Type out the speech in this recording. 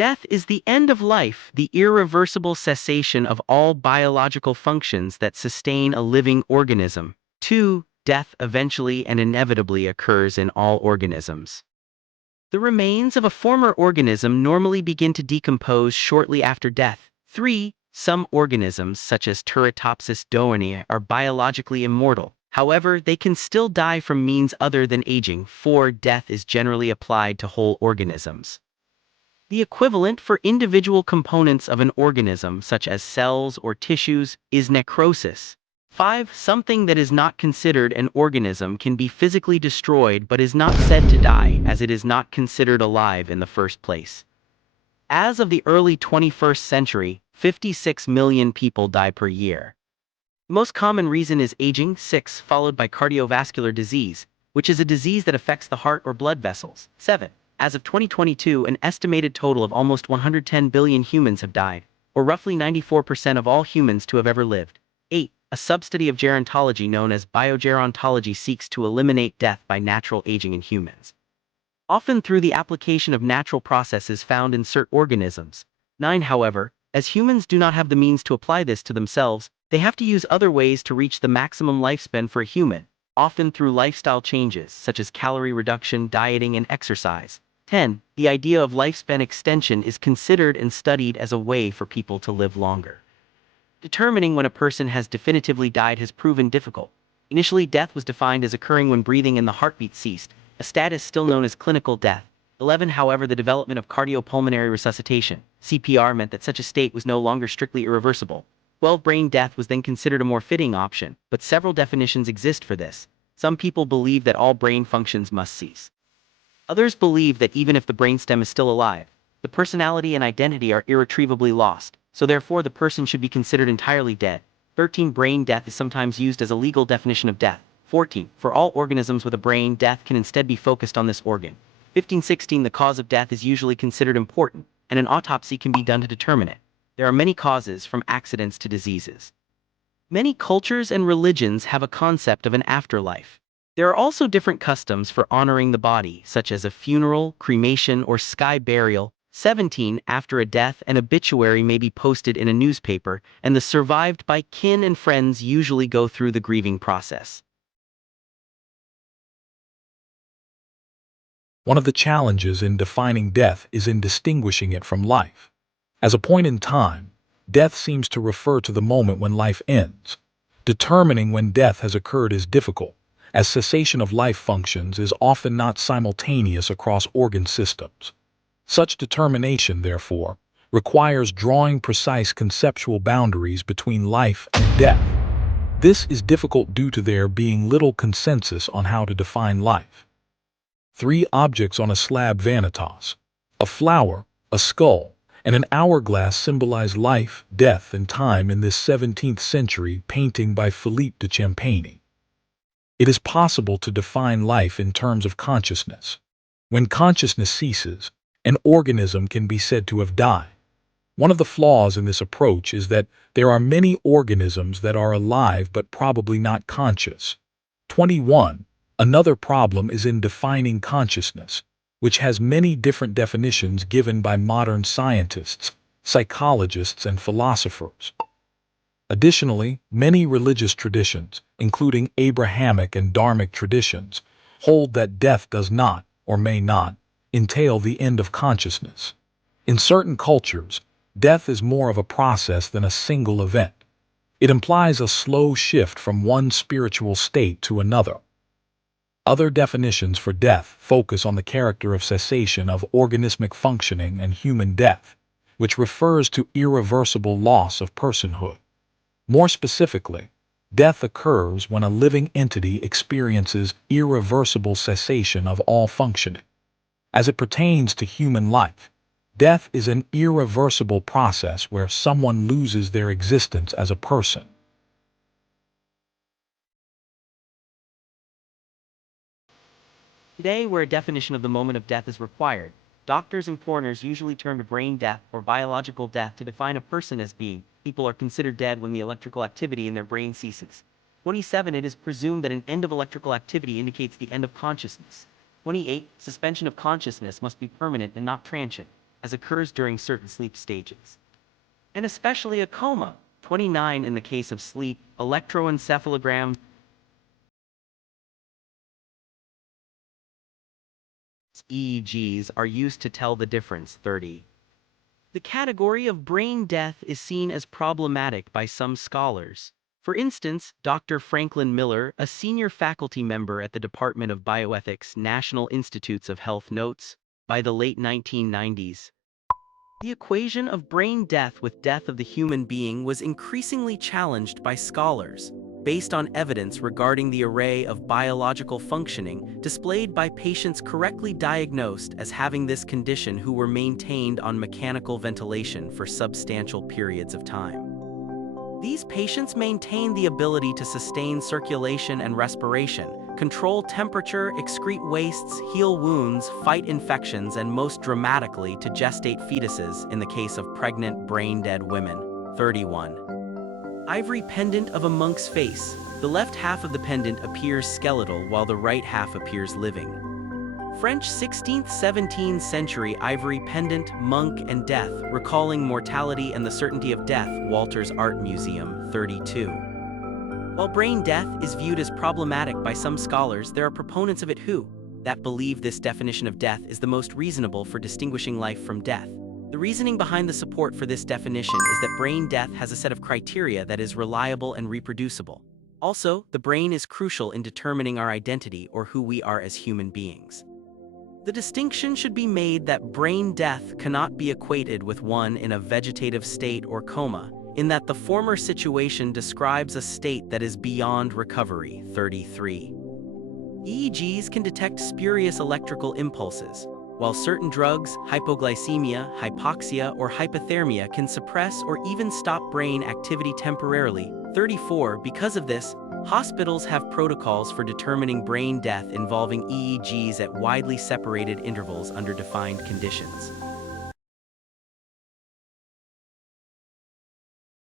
Death is the end of life, the irreversible cessation of all biological functions that sustain a living organism. 2. Death eventually and inevitably occurs in all organisms. The remains of a former organism normally begin to decompose shortly after death. 3. Some organisms, such as Turritopsis doanea, are biologically immortal. However, they can still die from means other than aging. 4. Death is generally applied to whole organisms. The equivalent for individual components of an organism, such as cells or tissues, is necrosis. 5. Something that is not considered an organism can be physically destroyed but is not said to die, as it is not considered alive in the first place. As of the early 21st century, 56 million people die per year. The most common reason is aging, 6, followed by cardiovascular disease, which is a disease that affects the heart or blood vessels. 7. As of 2022, an estimated total of almost 110 billion humans have died, or roughly 94% of all humans to have ever lived. 8. A substudy of gerontology known as biogerontology seeks to eliminate death by natural aging in humans, often through the application of natural processes found in certain organisms. 9. However, as humans do not have the means to apply this to themselves, they have to use other ways to reach the maximum lifespan for a human, often through lifestyle changes such as calorie reduction, dieting, and exercise. 10. The idea of lifespan extension is considered and studied as a way for people to live longer. Determining when a person has definitively died has proven difficult. Initially, death was defined as occurring when breathing and the heartbeat ceased, a status still known as clinical death. 11. However, the development of cardiopulmonary resuscitation, CPR, meant that such a state was no longer strictly irreversible. 12. Brain death was then considered a more fitting option, but several definitions exist for this. Some people believe that all brain functions must cease. Others believe that even if the brainstem is still alive, the personality and identity are irretrievably lost, so therefore the person should be considered entirely dead. 13. Brain death is sometimes used as a legal definition of death. 14. For all organisms with a brain, death can instead be focused on this organ. 15. 16. The cause of death is usually considered important, and an autopsy can be done to determine it. There are many causes, from accidents to diseases. Many cultures and religions have a concept of an afterlife. There are also different customs for honoring the body, such as a funeral, cremation, or sky burial. 17. After a death, an obituary may be posted in a newspaper, and the survived by kin and friends usually go through the grieving process. One of the challenges in defining death is in distinguishing it from life. As a point in time, death seems to refer to the moment when life ends. Determining when death has occurred is difficult, as cessation of life functions is often not simultaneous across organ systems. Such determination, therefore, requires drawing precise conceptual boundaries between life and death. This is difficult due to there being little consensus on how to define life. 3 objects on a slab vanitas. A flower, a skull, and an hourglass symbolize life, death, and time in this 17th century painting by Philippe de Champagny. It is possible to define life in terms of consciousness. When consciousness ceases, an organism can be said to have died. One of the flaws in this approach is that there are many organisms that are alive but probably not conscious. 21. Another problem is in defining consciousness, which has many different definitions given by modern scientists, psychologists, and philosophers. Additionally, many religious traditions, including Abrahamic and Dharmic traditions, hold that death does not, or may not, entail the end of consciousness. In certain cultures, death is more of a process than a single event. It implies a slow shift from one spiritual state to another. Other definitions for death focus on the character of cessation of organismic functioning and human death, which refers to irreversible loss of personhood. More specifically, death occurs when a living entity experiences irreversible cessation of all functioning. As it pertains to human life, death is an irreversible process where someone loses their existence as a person. Today, where a definition of the moment of death is required, doctors and coroners usually turn to brain death or biological death to define a person as being. People are considered dead when the electrical activity in their brain ceases. 27. It is presumed that an end of electrical activity indicates the end of consciousness. 28. Suspension of consciousness must be permanent and not transient. as occurs during certain sleep stages, and especially a coma, 29 in the case of sleep electroencephalogram. EEGs are used to tell the difference. 30. The category of brain death is seen as problematic by some scholars. For instance, Dr. Franklin Miller, a senior faculty member at the Department of Bioethics, National Institutes of Health, notes, by the late 1990s, the equation of brain death with death of the human being was increasingly challenged by scholars, based on evidence regarding the array of biological functioning displayed by patients correctly diagnosed as having this condition who were maintained on mechanical ventilation for substantial periods of time. These patients maintain the ability to sustain circulation and respiration, control temperature, excrete wastes, heal wounds, fight infections, and most dramatically to gestate fetuses in the case of pregnant, brain-dead women. 31. Ivory pendant of a monk's face. The left half of the pendant appears skeletal while the right half appears living. French 16th-17th century ivory pendant, monk and death, recalling mortality and the certainty of death. Walters Art Museum. 32. While brain death is viewed as problematic by some scholars, there are proponents of it who believe this definition of death is the most reasonable for distinguishing life from death. The reasoning behind the support for this definition is that brain death has a set of criteria that is reliable and reproducible. Also, the brain is crucial in determining our identity or who we are as human beings. The distinction should be made that brain death cannot be equated with one in a vegetative state or coma, in that the former situation describes a state that is beyond recovery. 33. EEGs can detect spurious electrical impulses, while certain drugs, hypoglycemia, hypoxia, or hypothermia can suppress or even stop brain activity temporarily. 34. Because of this, hospitals have protocols for determining brain death involving EEGs at widely separated intervals under defined conditions.